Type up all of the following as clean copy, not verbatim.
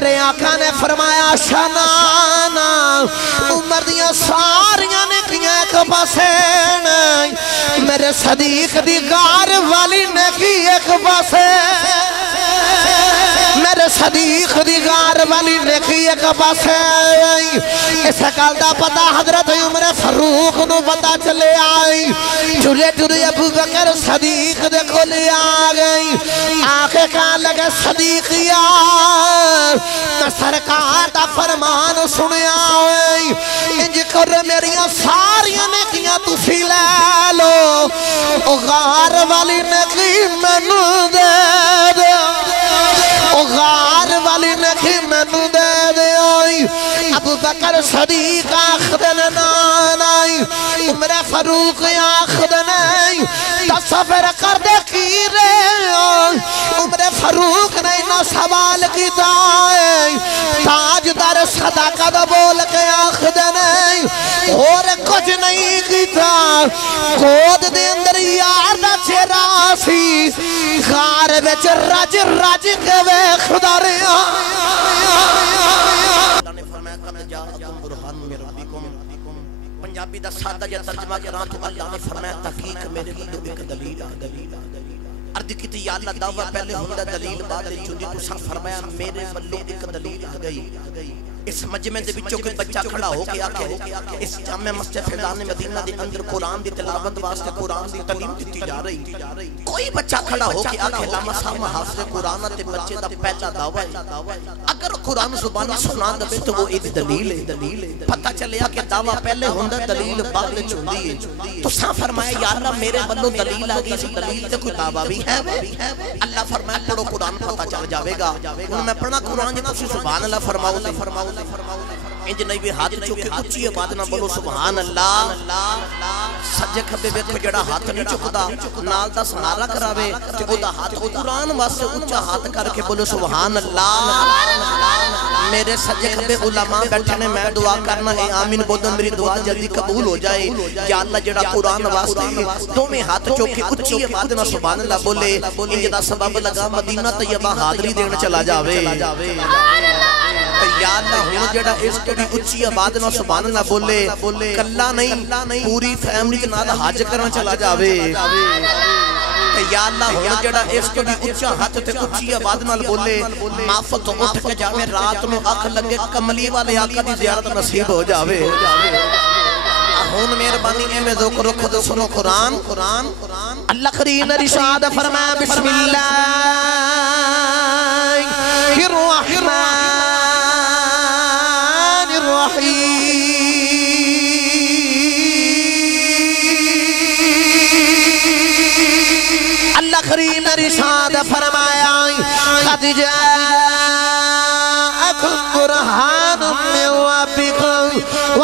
मेरे आका ने फरमाया शनाना उमर दियां सारियां ने किया एक पासे मेरे सदीक दी गार वाली ने की एक पासे मेरे सदीक दी गार वाली ने की एक पासे इस गल दा पता हजरत उमर फारूक नु पता चले आई टुरे टुरे अबू बकर सदीक दे कोल आ गई आके कह लगे सदीकिया मैं सरकार दा फरमान सुनिया इंज कर मेरिया सारियां ने किया तुसी ले लो ओ गार वाली ने की मैनू दे दे ओ गार वाली ने की मैनू दे दे अबू बकर सदीक आखदन नाई उमर फारूक आखदन तसव्वुर कर दे की रे उमर फारूक ने ना सवाल किया ताजदार सदाकत बोल के आखदन और कुछ नहीं किया गोद दे अंदर यार दा चेहरा सी गार विच रज रज के वे खुदा रे पंजाबी दा सादा या तर्जुमा करा तो अल्लाह ने फरमाया तहकीक मेरे को एक दलील आ गई अर्ज की या अल्लाह दावा पहले हुंदा दलील बाद विच हुंदी तुसा फरमाया मेरे वल्लों एक दलील आ गई इस मजमे दे विचों कोई बच्चा खड़ा हो के आके इस जामे मस्जिद फैजान मदीना दे अंदर कुरान दी तिलावत वास्ते कुरान दी तालीम दी जा रही कोई बच्चा खड़ा हो के आके लामा साहब हाफिज कुरान ते बच्चे दा पहला दावा है अगर कुरान जुबानी सुना दे तो वो एक दलील है पता चलिया कि दावा पहले हुंदा दलील बाद विच हुंदी है तो सा फरमाया या अल्लाह मेरे वल्लों दलील आ गई इस दलील ते कोई दावा भी है अल्लाह फरमाया पढ़ो कुरान पता चल जाएगा हुन मैं पढ़ना कुरान जे तुसी सुभान अल्लाह फरमाओ इंज नहीं भी हाथ चुक के उच्ची आवाज ना बोलो सुभान अल्लाह सज्जे खब्बे वेखो जेड़ा हाथ नहीं चुकदा नाल दा सहारा करावे ते ओदा हाथ कुरान वास्ते ऊंचा हाथ करके बोलो सुभान अल्लाह मेरे सज्जे खब्बे उलमा बैठे ने मैं दुआ करना है आमीन बोल मेरी दुआ जल्दी कबूल हो जाए या अल्लाह जेड़ा कुरान वास्ते दोवें हाथ चुक के उच्ची आवाज ना सुभान अल्लाह बोले इंज दा सबब लगा मदीना तैयबा हाज़री देन चला जावे या अल्लाह हुन जेड़ा इस कड़ी उच्ची आवाज ना सुभान अल्लाह बोले कल्ला नहीं पूरी फैमिली के नाल हज करन चला जावे या अल्लाह हुन जेड़ा इस कड़ी उच्चा हाथ ते उच्ची आवाज नाल बोले माफत उठ के जावे रात नु अख लगे कमली वाले आका दी ज़ियारत नसीब हो जावे हुन मेहरबानी में ज़िक्र खुद सुनो कुरान अल्लाह करीम ने इरशाद फरमाया बिस्मिल्लाहिर रहमानिर रहीम अल्लाह करीम ने इरशाद फरमाया क़द जाअकुम बुरहानुम मिन रब्बिकुम व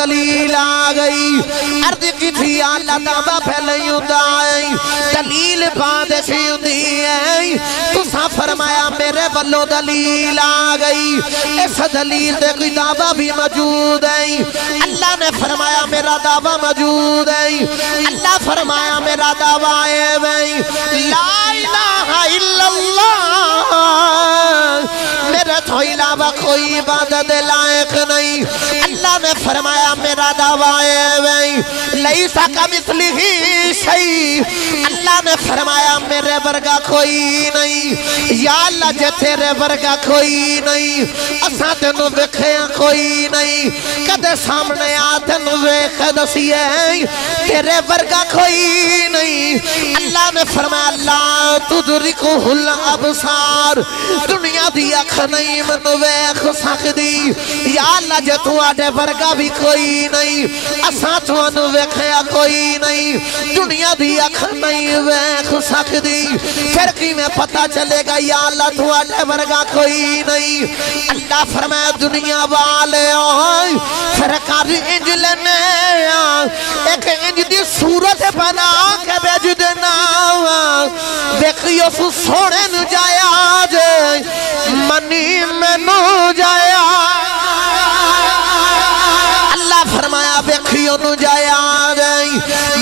दलील आ गई अर्ज की थी अल्लाह दावा पहले दलील बाद तुसा फरमाया मेरे वल्लों दलील आ गई इस दलील दे कोई दावा भी मौजूद है अल्लाह ने फरमाया मेरा दावा मौजूद है अल्लाह फरमाया मेरा दावा है ला इलाहा इल्लल्लाह मेरे तो इलावा कोई इबादत लायक नहीं अल्लाह ने फरमाया मेरा दावा है लैसा कमिस्लिही शै अल्लाह ने फरमाया मेरे वर्गा कोई नहीं या अल्लाह जे तेरे वर्गा कोई नहीं असा तेनू वेखिया कोई नहीं कदे सामने आ तेनू वेख दसीए तेरे वर्गा कोई नहीं अल्लाह ने फरमाया ला तुदरिकुहुल अबसार दुनिया दी अख नहीं मैनू वेख सकदी या अल्लाह जे तुहाडे वर्गा भी कोई नहीं असा तुहानू वेखिया कोई नहीं दुनिया दी अख नहीं वेख सकदी फिर किवें पता चलेगा या अल्लाह तुहाडे वर्गा कोई नहीं अल्लाह फरमाया दुनिया वाले फिर कर इंज लेने एक इंज दी सूरत बना के भेज देना देखियो सोने नु जाया जे मनी मैनू जाया फरमाया वेखी ओनू जाया जाई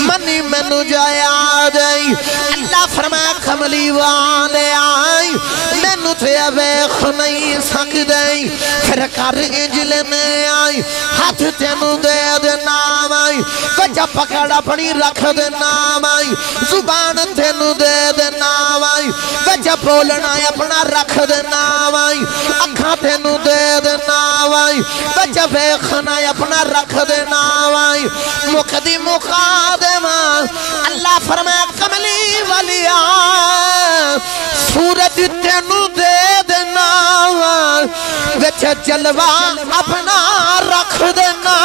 मनी मैनू जाया जाई। अल्लाह फरमाया कमली वाले आई मैनू थे वेख नहीं सकदे फिर कर इंजले में आई हाथ तेनू दे देना आई बच्चा पकड़ अपनी रख देना आई जुबान तेनू दे देना आई बच्चा बोलना अपना रख देना आई अखा तेनू दे देना आई बच्चा वेखना अपना रख देना आई मुकदी मुका देवा। अल्लाह फरमाया कमली वालिया सूरज तेनू दे देना विच जलवा अपना रख देना।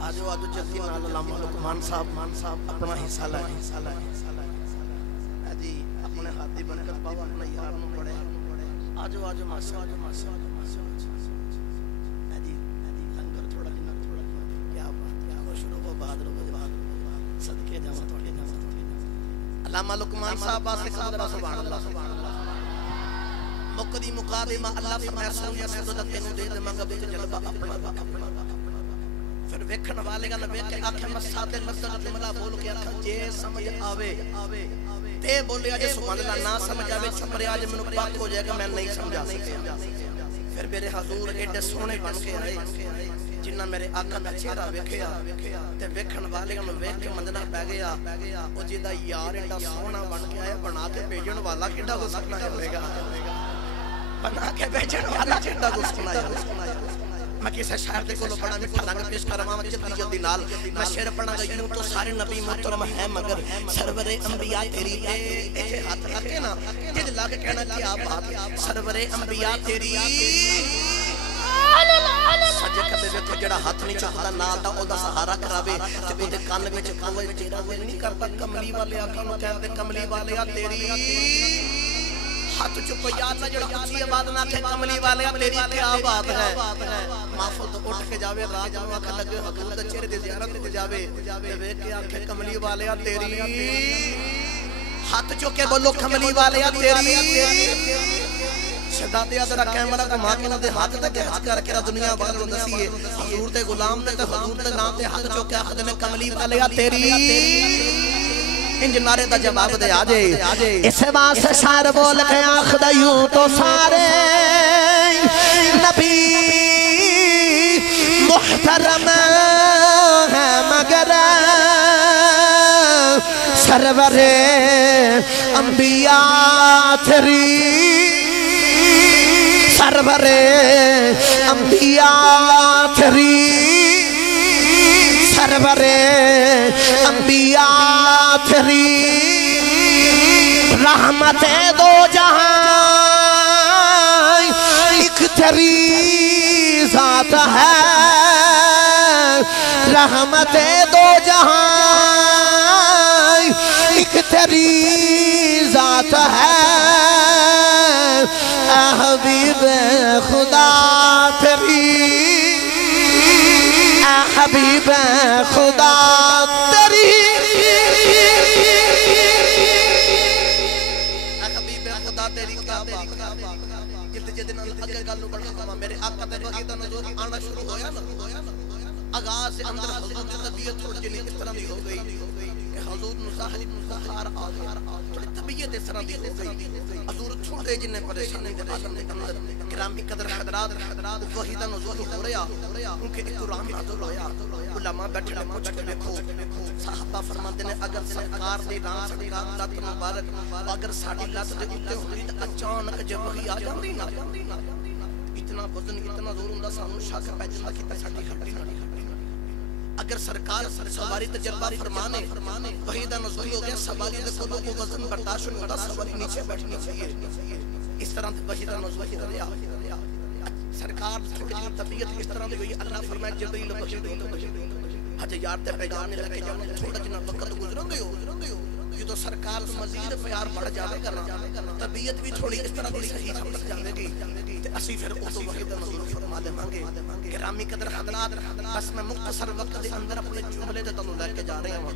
आजो आजो जल्दी नाल अल्लामा लुकमान साहब अपना हिस्सा ला जी अपने हाथ दी बरकत पाओ अपने यार नु पड़े आजो आजो माशा जी लंगर थोड़ा क्या बात क्या खुश रहो बाद सदके जावा थोड़ी अल्लामा लुकमान साहब वास्ते कदरा सुभान अल्लाह मुकदी मुकादिमा अल्लाह फरमाया सोनिया सदद तेनू दे देवांगा बिच जलवा अपना फिर वेखण वाले गल वेख के आखे मसा ते लफ्ज़ जुमला बोल के आखा जे समझ आवे ते बोले जे सुभान अल्लाह ना समझ आवे चुप रहा जे मेनू पक हो जाएगा मैं नहीं समझा सकिया। फिर मेरे हुजूर एडे सोहने बन के आए जिन्ना मेरे आका दा चेहरा वेखया ते वेखण वाले गल वेख के मंदना पै गया ओ जिदा यार एडा सोहना बन के आया बना के भेजण वाला किड्डा को सपना होएगा बना के भेजण वाला किड्डा को सपना होएगा। मैं किसी शायर के कोलो बड़ा मिठा रंग पेश करवा जल्दी जल्दी नाल मैं शेर पढ़ा यूं तो सारे नबी मोहतरम है मगर सरवरे अंबिया तेरी ए हाथ लगे ना दिल लग कहना क्या बात सरवरे अंबिया तेरी सजे खबे वेखो जेड़ा हाथ नहीं चुकदा नाल दा ओदा सहारा करावे ते ओदे कान विच कोई तेरा दिल नहीं करता कमली वाले आका नु कहंदे कमली वाले आ तेरी हाथ चुको यार ना जो ऊंची आवाज ना के कमली वाले तेरी क्या बात है माफो तो उठ के जावे राज नु आंख लगे हजूर दे चेहरे दी ज़ियारत ते जावे ते वेख के आंखे कमली वाले तेरी हाथ चुके बोलो कमली वाले तेरी शहजादे अदरा कैमरा घुमा के दे हाथ ते कैच करके दुनिया भर नु दसीए हजूर दे गुलाम ने ते हजूर दे नाम ते हाथ चुके आखदे ने कमली वाले तेरी इंज नारे दा जवाब दे आजे इस वास्ते शायर बोल के आखदा यूं तो सारे नबी मुहतरम है मगर सरवरे अंबिया तेरी सरवरे अंबिया तेरी सरवरे अंबिया तेरी रहमत दो जहां एक तेरी जात है रहमत दो जहां एक तेरी जात है हबीब खुदा तेरी हबीब खुदा तेरी मेरे आका ते वही दा नज़ूर आना शुरू होया ना आगाज से अंदर हुजूर की तबीयत थोड़ी जिनी इस तरह दी हो गई कि हुजूर नुज़ाहिर मुज़ाहर आ गया थोड़ी तबीयत इस तरह दी हो गई हुजूर छूट गए जिन्ने परेशानी दे आलम दे अंदर किरामी कदर हजरात वही दा नज़ूर हो रहा उनके एक कुरान नाज़िल होया उलमा बैठे ने पूछ के देखो साहबा फरमाते ने अगर सरकार दे नाम सरकार लत मुबारक अगर साडी लत दे उत्ते होई तो अचानक जब वही आ जांदी ना इतना वजन इतना जोर हुंदा सानू शक पै जांदा कि साडी हड्डी ना अगर सरकार सवारी तजर्बा फरमाने वही दा नज़ूल हो गया सवारी दे कोलो को वजन बर्दाश्त नहीं होता सवारी नीचे बैठनी चाहिए इस तरह वही दा नज़ूल हो गया सरकार थोड़ी जी तबीयत इस तरह दी हुई अल्लाह फरमाया जिब्रील हज यार ते पैगाम ने लेके जाओ थोड़ा जिना वक्त गुजरंदे हो जो सरकार तो मजीद प्यार बढ़ जाएगा ना तबीयत भी थोड़ी इस तरह की सही समझ जाएगी ते असि फिर उस वही दा नज़ूल फरमा देवांगे गिरामी कदर हज़रात बस मैं मुख्तसर वक्त दे अंदर अपने जुमले ते तनु लेके जा रहे हां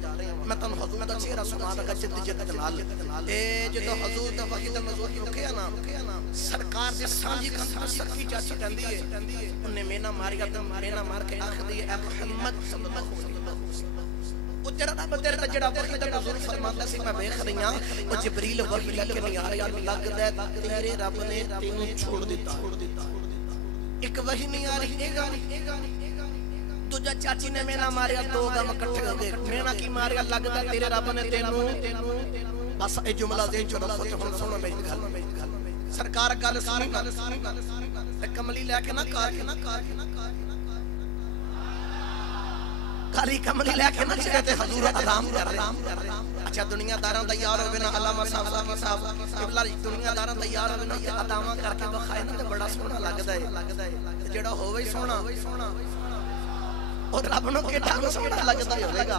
मैं तनु हुजूर दा चेहरा सुना लगा जिद्द नाल ए जो हुजूर दा वही दा नज़ूल रुकिया ना सरकार दे सांझी कंधा सखी चाची कहंदी है उन्ने मेना मारिया ते मेना मार के आखदी है ए मोहम्मद सल्लल्लाहु अलैहि वसल्लम ओ तेरा रब तेरे ते जेड़ा वही दा नज़ूल फरमांदा सी मैं देख रही हां ओ जिब्रील वही लेके नहीं आ रहा लगदा तेरे रब ने तेनू छोड़ दिता एक वही नहीं आ रही दूजा चाची ने मेना मारिया दो गम इकट्ठे हो गए मेना की मारिया लगदा तेरे रब ने तेनू बस ए जुमला दे जो रखो ते हुन सुनो मेरी गल सरकार गल सुनी ते कमली लेके ना काली कमली लेके ना चले ते हुजूर आराम कर रहे अच्छा दुनियादारां दा यार होवे ना अल्लामा साहब किबला दुनियादारां दा यार होवे ना ते अदामा करके बखाए ना ते बड़ा सोहना लगदा है जेड़ा होवे ही सोहना और रब नु केटा सोहना लगदा होवेगा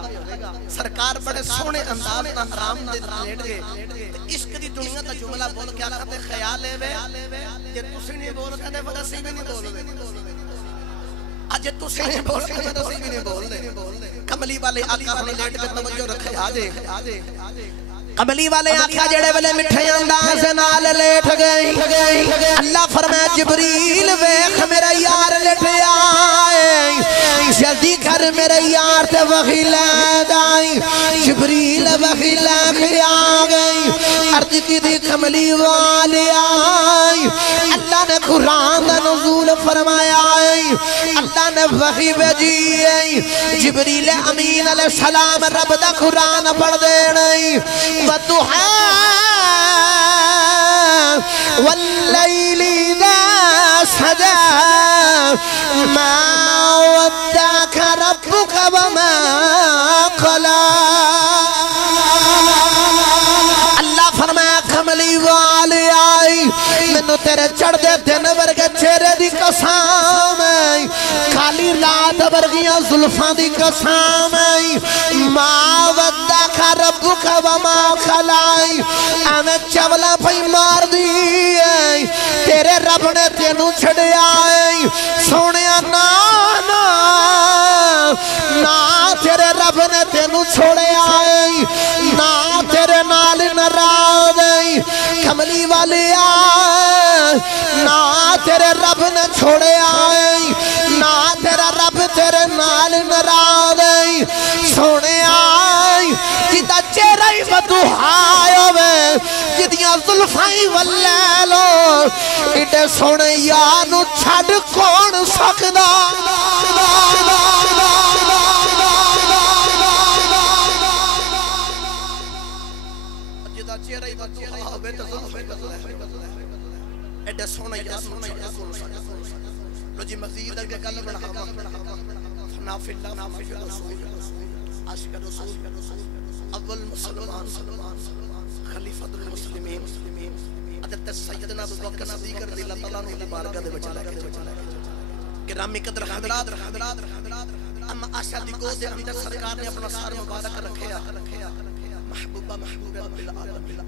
सरकार बड़े सोहने अंदाज नाल आराम दे लेट गए इश्क दी दुनिया दा जुमला बोल के आखते ख्याल लेवे जे तुसी नहीं बोलदे ते फिर असी भी नहीं बोलदे आज तुसी नहीं बोलदे ते असी भी नहीं बोलदे कमली वाले आका हुन लेट के तवज्जो रखे आ दे कमली वाले आखिया जेड़े वेले मिठे अंदाज नाल लेट गई अल्लाह फरमाया जिब्रील वेख मेरा यार लेटया जल्दी कर मेरे यार ते वही ले आई जिब्रील वही लेके आ गई अर्ज की दी कमली वाले आई अल्लाह ने कुरान दा नुज़ूल फरमाया अल्लाह ने वही भेजी जिब्रील अमीन अलैहिस्सलाम रब दा कुरान पढ़ देना वदुहा वल्लैलि इज़ा सजा मा वद्दअक रब्बुक वमा क़ला अल्लाह फरमाया कमली वाले आई मैनू तेरे चढ़दे दिन वर्गे चेहरे दी कसम काली रात वर्गियां जुल्फां दी कसम मा वद्दअक रब्बुक वमा क़ला एवें चवला पई मार दी तेरे रब ने तेनू छड़िया सोनिया ना ना ना तेरे रब ने तेनू छोड़िया ना तेरे नाल नाराज कमली वाले ना तेरे रब ने छोड़िया ना तेरा रब तेरे नाल नाराज सोने जिदा चेहरा ही वदुहाय होवे जिदियां जुल्फां ही वल्ले लो इडे सोने यार नू छड़ कौन सकदा जिदा चेहरा ही वदुहाय होवे तो जुल्फां एडे सोने यार नू छड़ कौन सकदा लो जी मजीद अगे गल बढ़ावा नाफिल्ला नाफिल रसूल आशिक रसूल अव्वल मुसलमान खलीफतुल मुस्लिमीन हज़रत सैयदना अबू बकर सिद्दीक़ रज़ियल्लाहु तआला अन्हु दी बारगाह दे विच लेके गिरामी कदर हज़रात अम्मा आशा दी गोद दे अंदर सरकार ने अपना सर मुबारक रखया महबूबा महबूबे रब्बिल आलमीन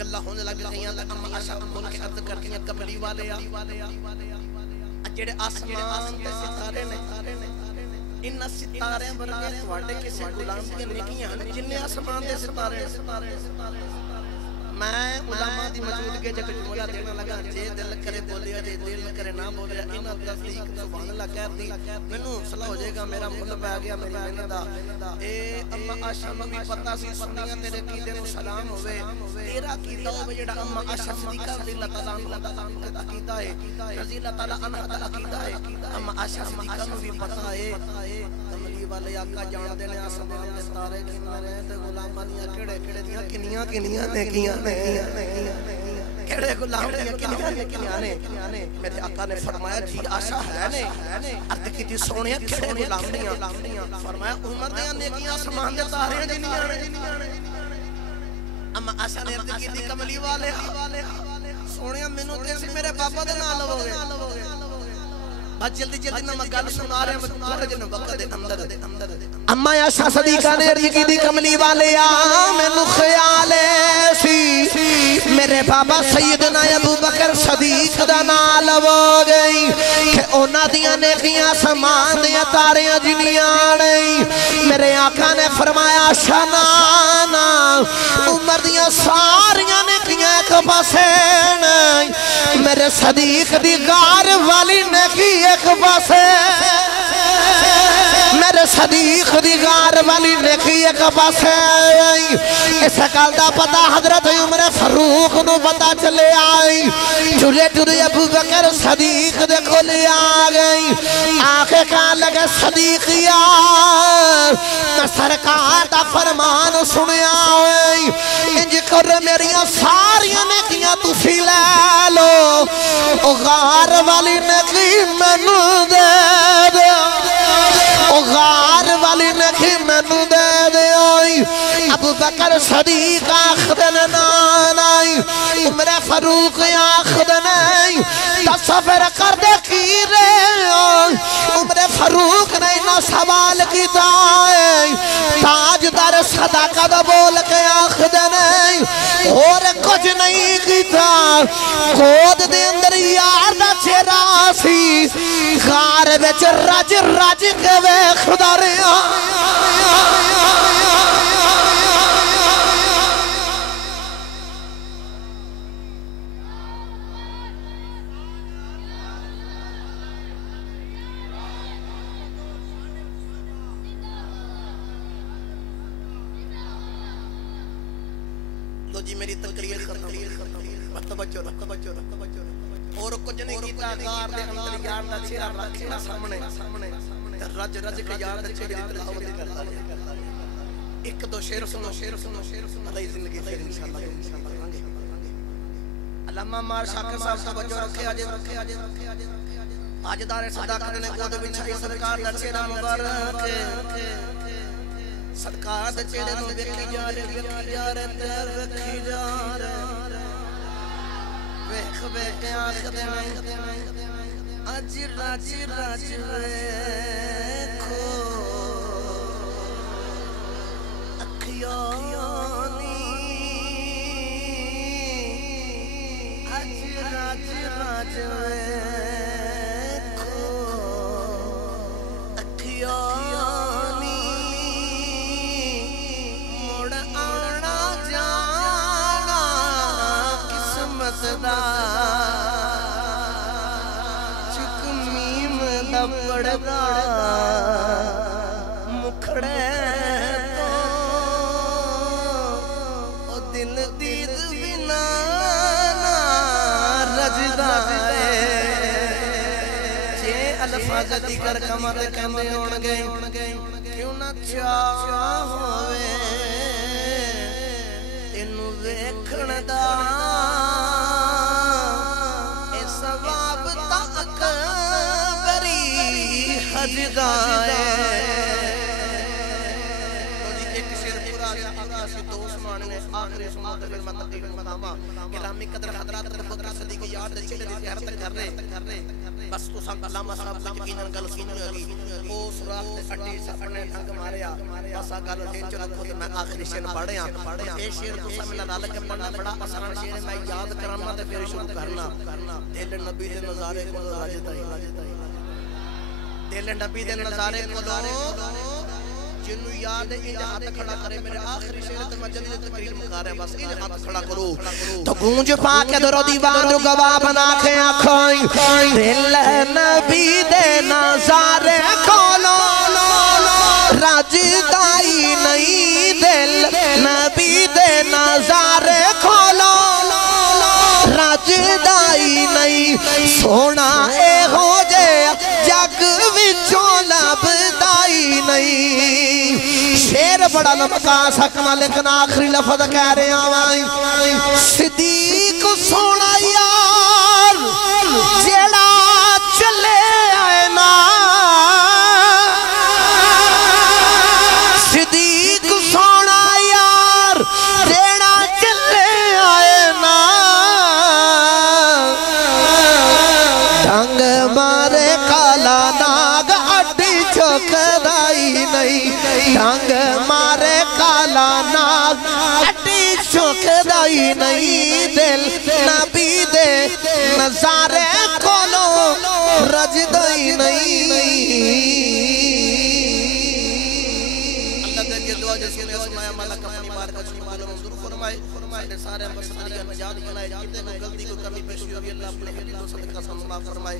गल्ला होने लग गईयां अम्मा आशा बोल के अर्ज करदियां कमली वाले जेड़े आसमान ते सितारे ने इन सितारे वर्गे तुहाडे किसी गुलाम दी नेकियां जिन्ने आसमान दे सितारे मैं उलमा दी मौजूदगी च जुमला देना लगा जे दिल करे बोलिया जे दिल करे ना बोलिया इन तस्दीक सुभान अल्लाह कहती मैनू हौसला हो जाएगा मेरा मुल पै गया मेरी मेहनत दा ए अम्मा आशा नू भी पता सी सुनिया तेरे कीदे नू सलाम होवे तेरा कीदा होवे जेड़ा अम्मा आशा सिद्दीका रज़ियल्लाहु तआला अन्हा दा अकीदा है रज़ियल्लाहु तआला अन्हा दा अकीदा है अम्मा आशा सिद्दीका नू भी पता है कमली वाले आका जानदे ने आसमान दे तारे किन्ने ते गुलामां दी केड़े केड़े दियां किन्नियां किन्नियां नेकियां केड़े गुलाम दी किन्नियां ने मेरे आका ने फरमाया जी आशा है ने अर्ज कीती सोहणिया केड़े गुलाम दियां फरमाया उमर दी नेकियां आसमान दे तारे जिन्नियां ने अम्मा आशा ने अर्ज कीती कमली वाले सोनिया मैनू ते सी मेरे पापा दे नाल लवोगे बस जल्दी जल्दी मैं गल सुना रहा हूं थोड़े दिन वक्त दे अंदर अम्मा आशा सदीका ने अर्ज की दी कमली वाले आ मैनू ख्याल सी मेरे बाबा सैयदना अबू बकर सदीक दा नाम लवोगे कि उन्हां दियां नेकियां समान दियां तारियां जिन्नियां नहीं मेरे आका ने फरमाया शना ना उम्र दियां सारियां नेकियां एक पासे मेरे सदीक दी गार वाली नेकी एक पासे मेरे सदीक दी गार वाली नेकी एक पासे इस गल दा पता हजरत उमर फारूक नूं पता चले आई टुरे टुरे अबू बकर सदीक दे कोल आ गई आके कहन लगे सदीकिया सरकार दा फरमान सुनिया इंज कर मेरियां सारियां नेकियां तुसी ले लो ओ गार वाली नेकी मैनू दे दे ओ गार वाली नेकी मैनू दे दे अबू बकर सदीक आखदन नहीं उमर फारूक आखदन तसव्वुर कर दे की रे उमर फारूक ने इन्ना सवाल किया ताजदार सदाकत बोल के आखदन और कुछ नहीं किया गोद दे अंदर यार दा चेहरा सी गार विच रज रज के वे खुदा रे जी मेरी तकरीर खत्म और कुछ नहीं कीता गार दे अंदर यार दा चेहरा रखना सामने रज रज के यार दे चेहरे दी तिलावत करता एक दो शेर सुनो अल्लाह जिंदगी फिर इंशाअल्लाह अल्लामा मार शाकिर साहब तवज्जो रखे आज दारे सदाकत ने गोद बिछाई सरकार दा चेहरा मुबारक सरकार दे चेहरे नूं वेखी जा रहे वेखी जा रहे वेख वेख आखदे अज रज रज वेखो अखियां नी अज रज रज वेखो अखियां चुकमीम दबड़दा मुखड़े तो ओ दिल दीद बिना ना रजदा जे अल्फाज दी कर कमर कहंदे होणगे क्यों ना चाह होवे इनू वेखण दा हजदाए एक शेर पूरा गया आका से दोस्त मानने आखिरी सुना तो फिर मैं तकरीर बतावा गिरामी कदर हजरात अबू बकर सदीक याद दे चेहरे दी ज़ियारत कर रहे बस तो सब अल्लामा साहब को यकीनन गल सुनी होगी ओ सुराख ते अड्डी साहब ने ढंग मारया बस गल है चलो खुद मैं आखिरी शेर पढ़या ए शेर तो सब मिला रल के पढ़ना बड़ा आसान शेर है मैं याद कराना ते फिर शुरू करना दिल नबी दे नजारे को राजता दिल नबी दे नजारे को जिन्नू याद है इंज हाथ खड़ा करे मेरे आखिरी शेर ते मैं जल्दी तकरीर मुका रहा बस इंज हाथ खड़ा करो तो गूंज पाके दरो दीवार गवाह बना के आखोई दिल नबी दे नजारे खोलो राजदाई नहीं दिल नबी दे नजारे खोलो राजदाई नहीं सोना ए हो जे जग विचों लभदाई नहीं शेर बड़ा लमका सकना लेकिन आखिरी लफ्ज कह रहे हैं सिद्दीक सोना यार जेड़ा चले आए ना सिद्दीक सोना यार जेड़ा चले आए ना चौकदाई नहीं ढंग मारे काला नाग अटी चौकदाई नहीं दिल नबी दे नजारे कोलो रजदाई नहीं अल्लाह दे दुआ जैसे सुनाया माला अपनी मार का सुनाया मंजूर फरमाए सारे मसलियां नजात बनाए जितने को गलती को कमी पेश हुई अल्लाह अपने हबीब को सदका फरमाए।